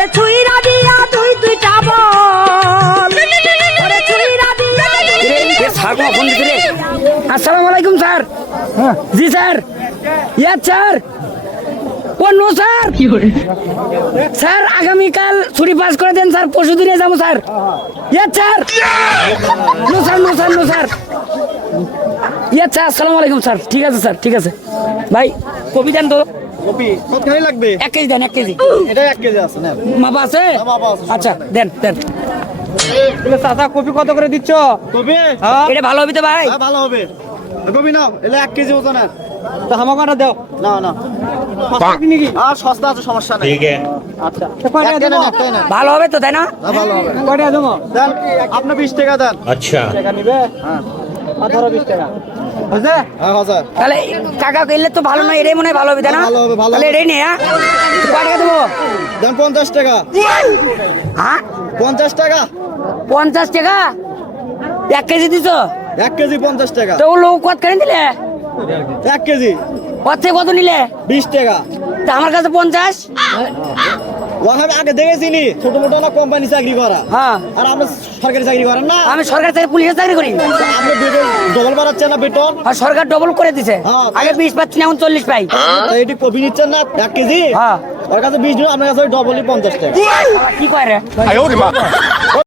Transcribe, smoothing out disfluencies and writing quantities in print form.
ওরে ছুইরা দিয়া তুই দুইটা বল ওরে ছুইরা দিয়া স্যার কোনো ফোন দিতে রে। আসসালামু আলাইকুম স্যার। জি sir. Yes sir. Oh no sir. Sir আগামীকাল ছুটি পাস করে দেন স্যার, পরশু দিনে যাবো sir. Yes sir. No sir no sir no sir. Yes sir. আসসালামু আলাইকুম স্যার। ঠিক আছে স্যার, ঠিক আছে ভাই। কপি দেন তো। কপি কতখানি লাগবে? 1 কেজি দেন, 1 কেজি। এটা 1 কেজি আছে না? মাপা আছে? মাপা আছে। আচ্ছা দেন দেন। চাচা কপি কত করে দিচ্ছ? কপি? এটা ভালো হবে তো ভাই? হ্যাঁ ভালো হবে। কপি নাও, এটা 1 কেজি ওজনের। তা হামাকাটা দাও। না না, নাকি? আর সস্তা আছে, সমস্যা নেই। ঠিক আছে। আচ্ছা কয়টা এক দেবো? কেজি, এক কেজি না। ভালো হবে তো, তাই না? হ্যাঁ, ভালো হবে। কয়টা দেবো? দেন, আপনি 20 টাকা দেন। টাকা নিবে? হ্যাঁ। আর ধরো 20 টাকা। বুঝলে? হ্যাঁ, হাজার। তাহলে কাকা কইলে তো ভালো নয়, এটাই মনে হয় ভালো হবে, তাই না? ভালো হবে, ভালো তাহলে হবে। এটাই নে। হ্যাঁ কয় টাকা দেবো? দেন 50 টাকা। হ্যাঁ 50 টাকা। 50 টাকা 1 কেজি দিছ? 1 কেজি 50 টাকা। তো লোক কত করে দিলে? 1 কেজি কত কত নিলে? 20 টাকা। তা আমার কাছে 50। ওখানে আগে দেখেছিনি ছোট মোটো না কোম্পানি চাকরি করা, হ্যাঁ আর আপনি সরকারি চাকরি করেন না? আমি সরকার চাকরি, পুলিশের চাকরি করি। তো আপনি বেতন ডবল বাড়াচ্ছেন না বেতন? আর সরকার ডবল করে দিছে। হ্যাঁ। আগে 20 পাচ্ছি না, এখন 40 পাই। তো এটি কপি নিচ্ছেন না 1 কেজি? হ্যাঁ। ওর কাছে 20 দিন, আপনার কাছে ডবলই 50 টাকা। কি কয় রে?